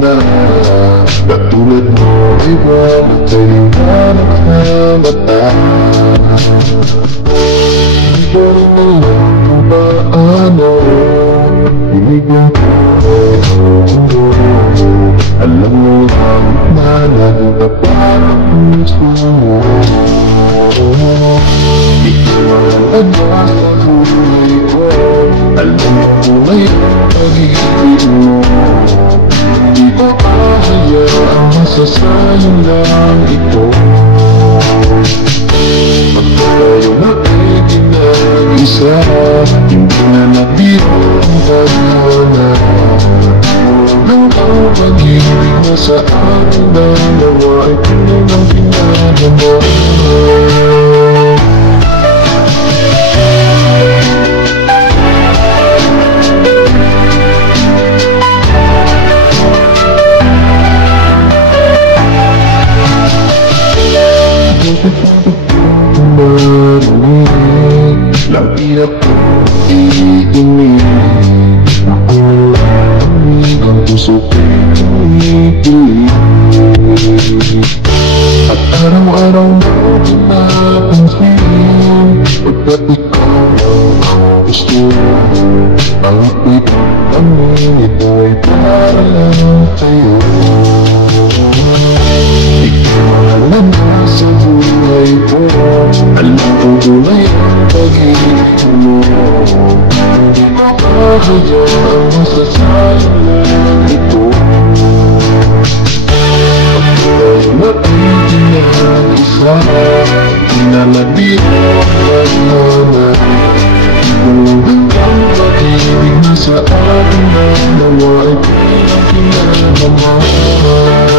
na katulad mo ay mamatay liwanag na mata. Hindi ko rin alam kung paano ibigay ko. Alam mo lang na nagtapalang puso mo. Ikaw ang adwa sa buhay ko. Alam mo ngayon pag-ibig mo. Hindi ko hayaang masasayang lang ito. Pag tayo na ay pinag-isa, hindi na nabiro ang paghahanap ng pag-ibig na sa ating dalawa ay tunay ng pinagama. Lagi ako iinig, ako lamig ang puso ko'y tumikilig. At araw-araw mo pinapansin, pagkat ikaw ang gusto. Bakit amin ito ay para lang sa'yo. Ikaw ang laman sa buhay ko. Alam ko tunay ang pag-ibig mo. Hindi ko hayaang masasayang lang ito. Pag tayo na ay pinag-isa, pinalabiro ang paghahanap ng pag-ibig na sa ating dalawa ay pinag-kinalaman.